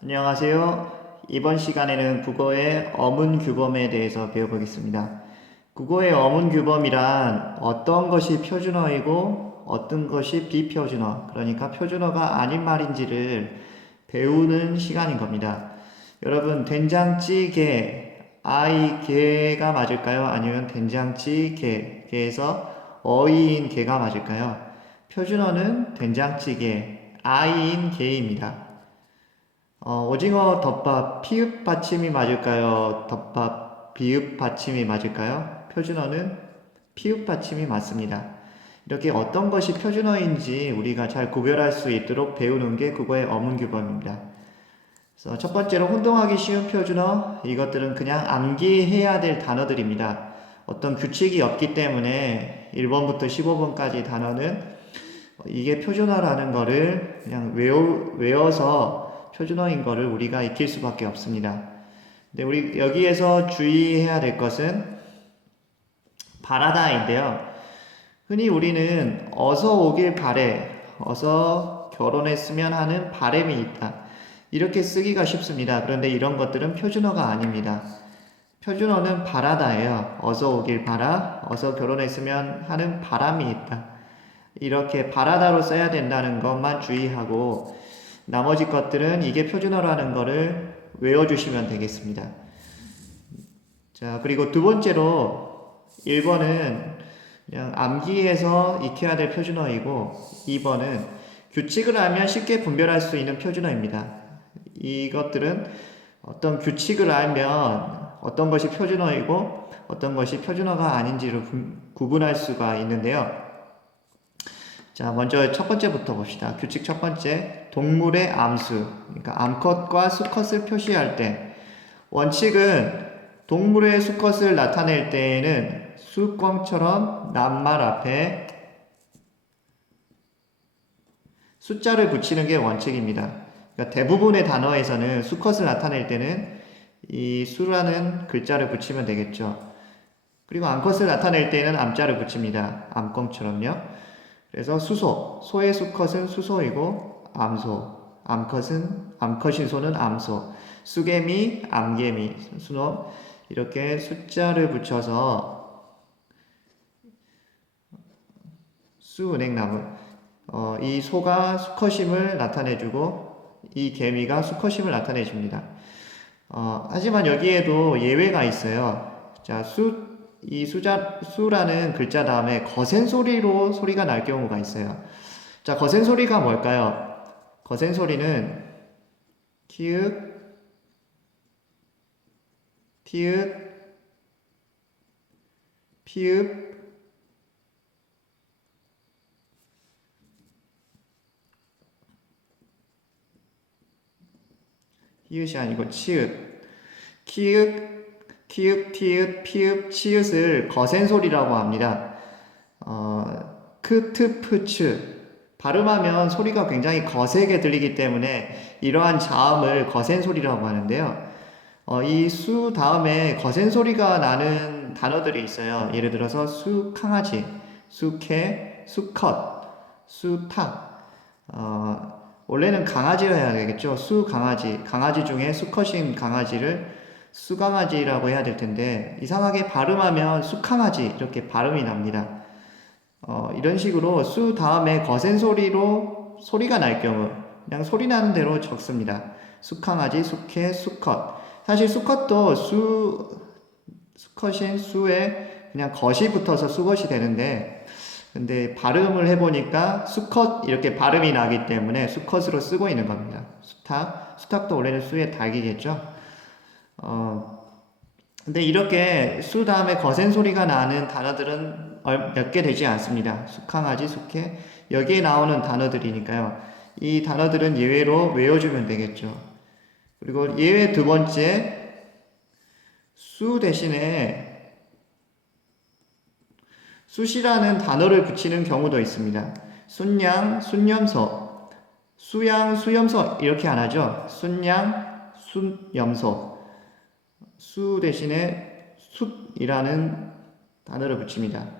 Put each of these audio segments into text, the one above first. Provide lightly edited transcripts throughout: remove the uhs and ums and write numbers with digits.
안녕하세요. 이번 시간에는 국어의 어문 규범에 대해서 배워보겠습니다. 국어의 어문 규범이란 어떤 것이 표준어이고 어떤 것이 비표준어, 그러니까 표준어가 아닌 말인지를 배우는 시간인 겁니다. 여러분, 된장찌개, 개가 맞을까요? 아니면 된장찌개, 개에서 어이인 개가 맞을까요? 표준어는 된장찌개, 아이인 개입니다. 오징어 덮밥 피읍 받침이 맞을까요? 덮밥 비읍 받침이 맞을까요? 표준어는 피읍 받침이 맞습니다. 이렇게 어떤 것이 표준어인지 우리가 잘 구별할 수 있도록 배우는 게 국어의 어문규범입니다. 그래서 첫 번째로 혼동하기 쉬운 표준어, 이것들은 그냥 암기해야 될 단어들입니다. 어떤 규칙이 없기 때문에 1번부터 15번까지 단어는 이게 표준어라는 거를 그냥 외워서 표준어인 거를 우리가 익힐 수밖에 없습니다. 근데 우리 여기에서 주의해야 될 것은 바라다인데요. 흔히 우리는 어서 오길 바래, 어서 결혼했으면 하는 바람이 있다, 이렇게 쓰기가 쉽습니다. 그런데 이런 것들은 표준어가 아닙니다. 표준어는 바라다예요. 어서 오길 바라, 어서 결혼했으면 하는 바람이 있다, 이렇게 바라다로 써야 된다는 것만 주의하고 나머지 것들은 이게 표준어라는 거를 외워주시면 되겠습니다. 자, 그리고 두 번째로 1번은 그냥 암기해서 익혀야 될 표준어이고 2번은 규칙을 알면 쉽게 분별할 수 있는 표준어입니다. 이것들은 어떤 규칙을 알면 어떤 것이 표준어이고 어떤 것이 표준어가 아닌지를 구분할 수가 있는데요. 자, 먼저 첫 번째부터 봅시다. 규칙 첫 번째, 동물의 암수. 그러니까 암컷과 수컷을 표시할 때, 원칙은 동물의 수컷을 나타낼 때에는 수광처럼 낱말 앞에 숫자를 붙이는 게 원칙입니다. 그러니까 대부분의 단어에서는 수컷을 나타낼 때는 이 수라는 글자를 붙이면 되겠죠. 그리고 암컷을 나타낼 때는 암자를 붙입니다. 암꽁처럼요. 그래서 수소, 소의 수컷은 수소이고 암소, 암컷인 소는 암소, 수개미, 암개미, 수놈, 이렇게 숫자를 붙여서 수은행나무, 이 소가 수컷임을 나타내주고 이 개미가 수컷임을 나타내줍니다. 하지만 여기에도 예외가 있어요. 자, 수라는 글자 다음에 거센 소리로 소리가 날 경우가 있어요. 자, 거센 소리가 뭘까요? 거센 소리는 키읔, 티읕, 피읕, 히읗이 아니고 치읓, 키읔, 티읕, 피읕, 치읓을 거센 소리라고 합니다. 크트, 프츠. 발음하면 소리가 굉장히 거세게 들리기 때문에 이러한 자음을 거센 소리라고 하는데요. 이 수 다음에 거센 소리가 나는 단어들이 있어요. 예를 들어서 수강아지, 수개, 수컷, 수탉. 원래는 강아지여야 되겠죠. 수강아지, 강아지 중에 수컷인 강아지를 수강아지라고 해야 될 텐데 이상하게 발음하면 수강아지 이렇게 발음이 납니다. 이런 식으로 수 다음에 거센 소리로 소리가 날 경우 그냥 소리 나는 대로 적습니다. 수강아지, 수개, 수컷. 사실 수컷도 수컷인 수에 그냥 것이 붙어서 수것이 되는데 근데 발음을 해보니까 수컷 이렇게 발음이 나기 때문에 수컷으로 쓰고 있는 겁니다. 수탉도 원래는 수의 닭이겠죠. 근데 이렇게 수 다음에 거센 소리가 나는 단어들은 몇 개 되지 않습니다. 수강아지, 수개, 여기에 나오는 단어들이니까요. 이 단어들은 예외로 외워주면 되겠죠. 그리고 예외 두 번째, 수 대신에 숫이라는 단어를 붙이는 경우도 있습니다. 순양, 순염소, 수양, 수염소 이렇게 안 하죠. 순양, 순염소. 수 대신에 숫이라는 단어를 붙입니다.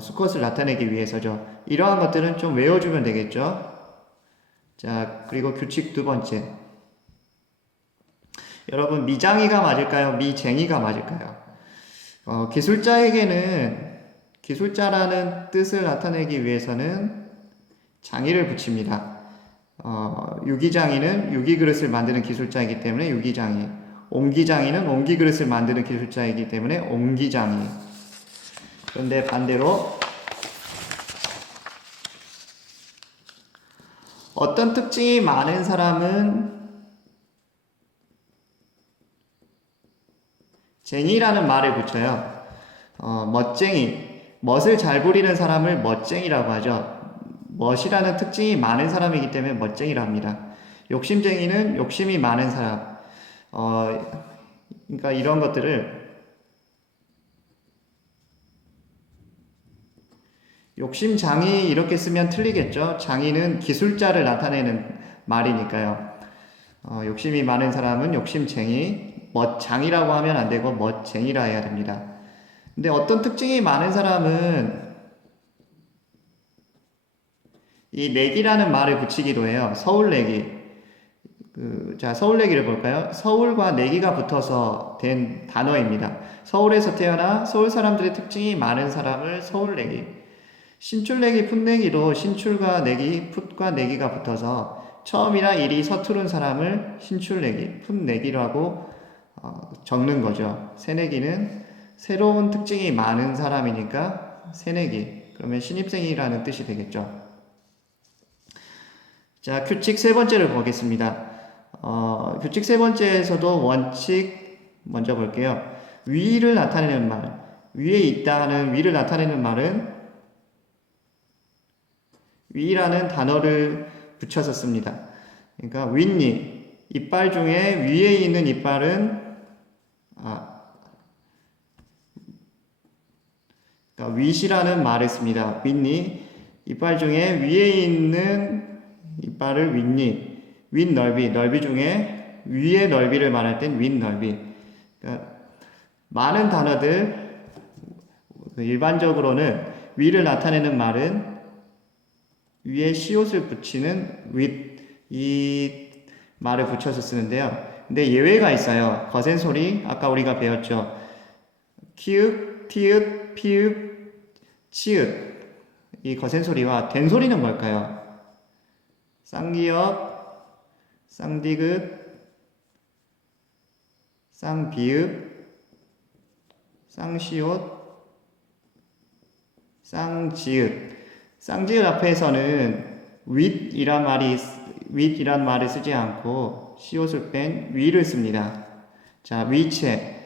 수컷을 나타내기 위해서죠. 이러한 것들은 좀 외워주면 되겠죠. 자, 그리고 규칙 두 번째. 여러분, 미장이가 맞을까요? 미쟁이가 맞을까요? 기술자에게는 기술자라는 뜻을 나타내기 위해서는 장이를 붙입니다. 유기장이는 유기그릇을 만드는 기술자이기 때문에 유기장이, 옹기장이는 옹기그릇을 만드는 기술자이기 때문에 옹기장이. 그런데 반대로 어떤 특징이 많은 사람은 쟁이라는 말을 붙여요. 멋쟁이, 멋을 잘 부리는 사람을 멋쟁이라고 하죠. 멋이라는 특징이 많은 사람이기 때문에 멋쟁이라 합니다. 욕심쟁이는 욕심이 많은 사람. 그러니까 이런 것들을 욕심장이 이렇게 쓰면 틀리겠죠. 장이는 기술자를 나타내는 말이니까요. 욕심이 많은 사람은 욕심쟁이, 멋장이라고 하면 안 되고 멋쟁이라 해야 됩니다. 근데 어떤 특징이 많은 사람은 이 내기라는 말을 붙이기도 해요. 서울내기. 자, 서울내기를 볼까요? 서울과 내기가 붙어서 된 단어입니다. 서울에서 태어나 서울 사람들의 특징이 많은 사람을 서울내기. 신출내기, 풋내기도 신출과 내기, 풋과 내기가 붙어서 처음이나 일이 서투른 사람을 신출내기, 풋내기라고 적는 거죠. 새내기는 새로운 특징이 많은 사람이니까 새내기. 그러면 신입생이라는 뜻이 되겠죠. 자, 규칙 세 번째를 보겠습니다. 규칙 세 번째에서도 원칙 먼저 볼게요. 위를 나타내는 말. 위에 있다 하는 위를 나타내는 말은 위라는 단어를 붙여서 씁니다. 그러니까 윗니, 이빨 중에 위에 있는 이빨은 그러니까 윗이라는 말을 씁니다. 윗니, 이빨 중에 위에 있는 이빨을 윗니, 윗넓이, 넓이 중에 위의 넓이를 말할 땐 윗넓이. 그러니까 많은 단어들, 일반적으로는 위를 나타내는 말은 위에 시옷을 붙이는 윗, 이 말을 붙여서 쓰는데요. 근데 예외가 있어요. 거센 소리, 아까 우리가 배웠죠. 키읔, 티읕, 피읕, 치읓. 이 거센 소리와 된 소리는 뭘까요? 쌍기역, 쌍디귿, 쌍비읍, 쌍시옷, 쌍지읒. 쌍지읒 앞에서는 윗이란 말을 쓰지 않고 시옷을 뺀 위를 씁니다. 자, 위체.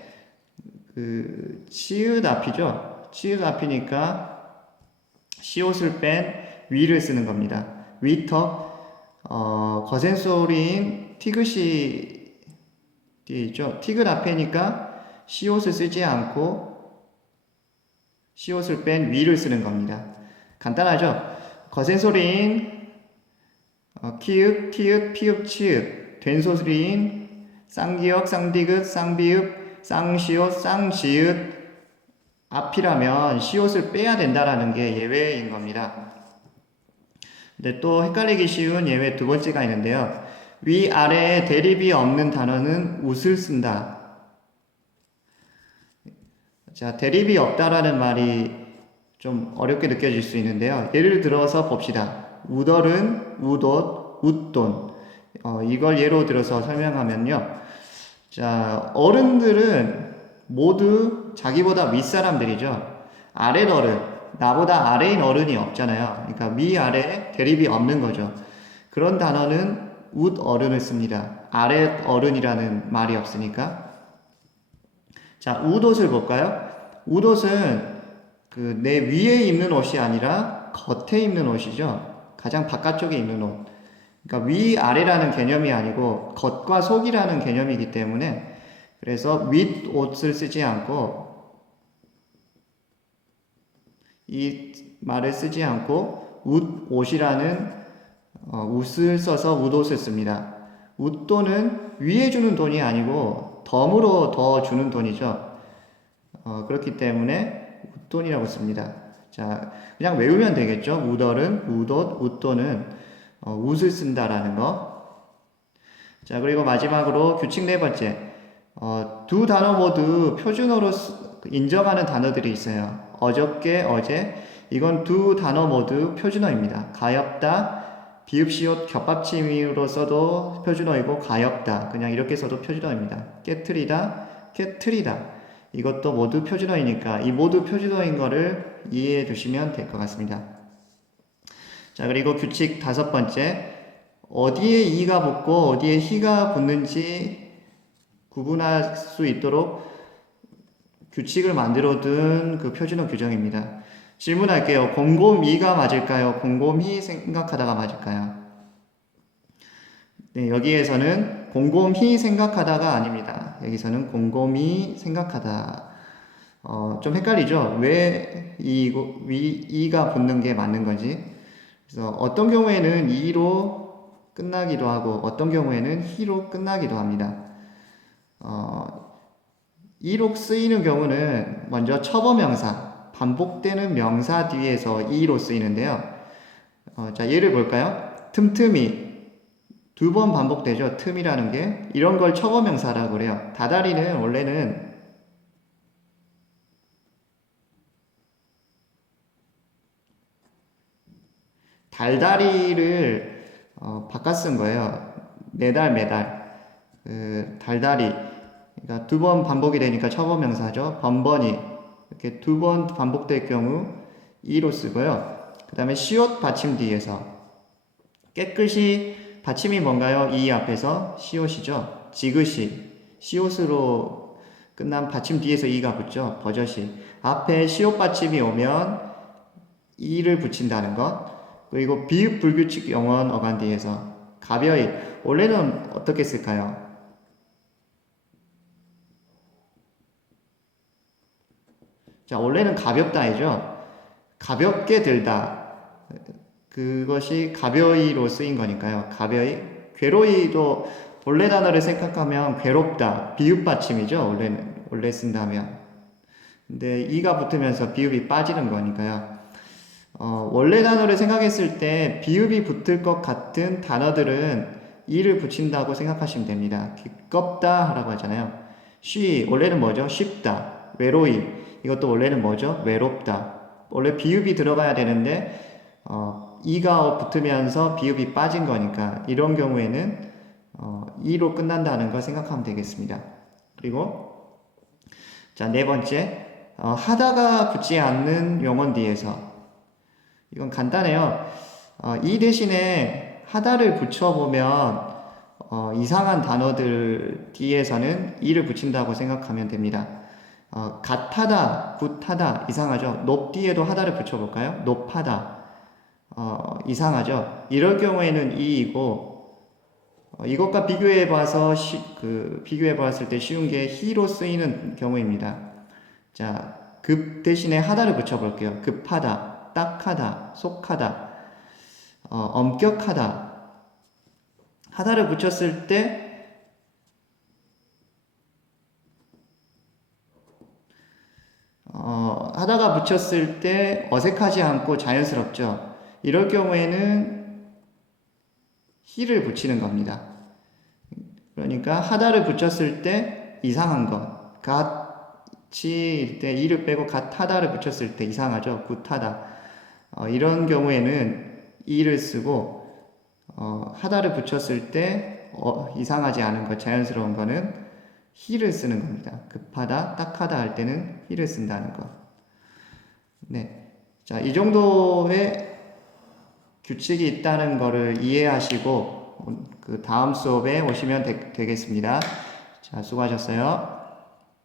치읒 앞이죠. 치읒 앞이니까 시옷을 뺀 위를 쓰는 겁니다. 위턱, 거센 소리인 티귿이 뒤에 있죠. 티귿 앞에니까 시옷을 쓰지 않고 시옷을 뺀 위를 쓰는 겁니다. 간단하죠? 거센 소리인 키읔, 티읕, 피읕, 치읒, 된 소리인 쌍기역, 쌍디귿, 쌍비읍, 쌍시옷, 쌍지읒 앞이라면 시옷을 빼야 된다라는 게 예외인 겁니다. 근데 또 헷갈리기 쉬운 예외 두 번째가 있는데요. 위아래에 대립이 없는 단어는 웃을 쓴다. 자, 대립이 없다라는 말이 좀 어렵게 느껴질 수 있는데요. 예를 들어서 봅시다. 우덜은 우돛, 웃돈. 이걸 예로 들어서 설명하면요. 자, 어른들은 모두 자기보다 윗사람들이죠. 아랫어른, 나보다 아래인 어른이 없잖아요. 그러니까 위아래 대립이 없는 거죠. 그런 단어는 웃어른을 씁니다. 아랫어른이라는 말이 없으니까. 자, 웃옷을 볼까요? 웃옷은 내 위에 입는 옷이 아니라 겉에 입는 옷이죠. 가장 바깥쪽에 입는 옷. 그러니까 위아래라는 개념이 아니고 겉과 속이라는 개념이기 때문에 그래서 윗옷을 쓰지 않고 이 말을 쓰지 않고 웃옷이라는 웃을 써서 웃옷을 씁니다. 웃돈은 위에 주는 돈이 아니고 덤으로 더 주는 돈이죠. 그렇기 때문에 웃돈이라고 씁니다. 자, 그냥 외우면 되겠죠. 우덜은 웃옷, 웃돈은 웃을 쓴다라는 거. 자, 그리고 마지막으로 규칙 네 번째. 두 단어 모두 표준어로 인정하는 단어들이 있어요. 어저께, 어제. 이건 두 단어 모두 표준어입니다. 가엾다, 비읍시옷 겹받침으로 써도 표준어이고 가엾다 그냥 이렇게 써도 표준어입니다. 깨트리다, 깨트리다 이것도 모두 표준어이니까 이 모두 표준어인 거를 이해해 두시면 될 것 같습니다. 자, 그리고 규칙 5번째, 어디에 이가 붙고 어디에 희가 붙는지 구분할 수 있도록 규칙을 만들어 둔 그 표준어 규정입니다. 질문할게요. 곰곰이가 맞을까요? 곰곰이 생각하다가 맞을까요? 네, 여기에서는 곰곰이 생각하다가 아닙니다. 여기서는 곰곰이 생각하다. 좀 헷갈리죠? 왜 이가 붙는 게 맞는 건지. 그래서 어떤 경우에는 이로 끝나기도 하고 어떤 경우에는 히로 끝나기도 합니다. 이로 쓰이는 경우는 먼저 처범명사, 반복되는 명사 뒤에서 이로 쓰이는데요. 자, 예를 볼까요? 틈틈이 2번 반복되죠. 틈이라는 게 이런 걸 처범명사라고 그래요. 다다리는 원래는 달다리를 바꿔 쓴 거예요. 매달 매달 달다리 그러니까 2번 반복이 되니까 처범명사죠. 번번이 이렇게 2번 반복될 경우 이로 쓰고요. 그 다음에 시옷 받침 뒤에서 깨끗이 받침이 뭔가요? 이 앞에서 시옷이죠. 지그시 시옷으로 끝난 받침 뒤에서 이가 붙죠. 버젓이 앞에 시옷 받침이 오면 이를 붙인다는 것. 그리고 비읍 불규칙 영원 어간디에서 가벼이 원래는 어떻게 쓸까요? 자, 원래는 가볍다이죠. 가볍게 들다. 그것이 가벼이로 쓰인 거니까요. 가벼이. 괴로이도 본래 단어를 생각하면 괴롭다. 비읍 받침이죠. 원래 쓴다면. 근데 이가 붙으면서 비읍이 빠지는 거니까요. 원래 단어를 생각했을 때 비읍이 붙을 것 같은 단어들은 이를 붙인다고 생각하시면 됩니다. 기껍다 라고 하잖아요. 원래는 뭐죠? 쉽다. 외로이. 이것도 원래는 뭐죠? 외롭다. 원래 비읍이 들어가야 되는데 이가 붙으면서 비읍이 빠진 거니까 이런 경우에는 이로 끝난다는 걸 생각하면 되겠습니다. 그리고 자, 4번째 하다가 붙지 않는 용언 뒤에서 이건 간단해요. 이 대신에 하다를 붙여보면 이상한 단어들 뒤에서는 이를 붙인다고 생각하면 됩니다. 갓하다, 굿하다 이상하죠. 높 뒤에도 하다를 붙여볼까요? 높하다 이상하죠. 이럴 경우에는 이이고 이것과 비교해봐서 비교해봤을 때 쉬운 게 히로 쓰이는 경우입니다. 자, 급 대신에 하다를 붙여볼게요. 급하다, 딱하다, 속하다, 엄격하다. 하다를 붙였을 때 하다가 붙였을 때 어색하지 않고 자연스럽죠. 이럴 경우에는 히를 붙이는 겁니다. 그러니까 하다를 붙였을 때 이상한 것, 같이 때 이를 빼고 같하다를 붙였을 때 이상하죠. 굿하다. 이런 경우에는 이를 쓰고 하다를 붙였을 때 이상하지 않은 것, 자연스러운 거는 히를 쓰는 겁니다. 급하다, 딱하다 할 때는 히를 쓴다는 것. 네. 자, 이 정도의 규칙이 있다는 거를 이해하시고 그 다음 수업에 오시면 되겠습니다. 자, 수고하셨어요.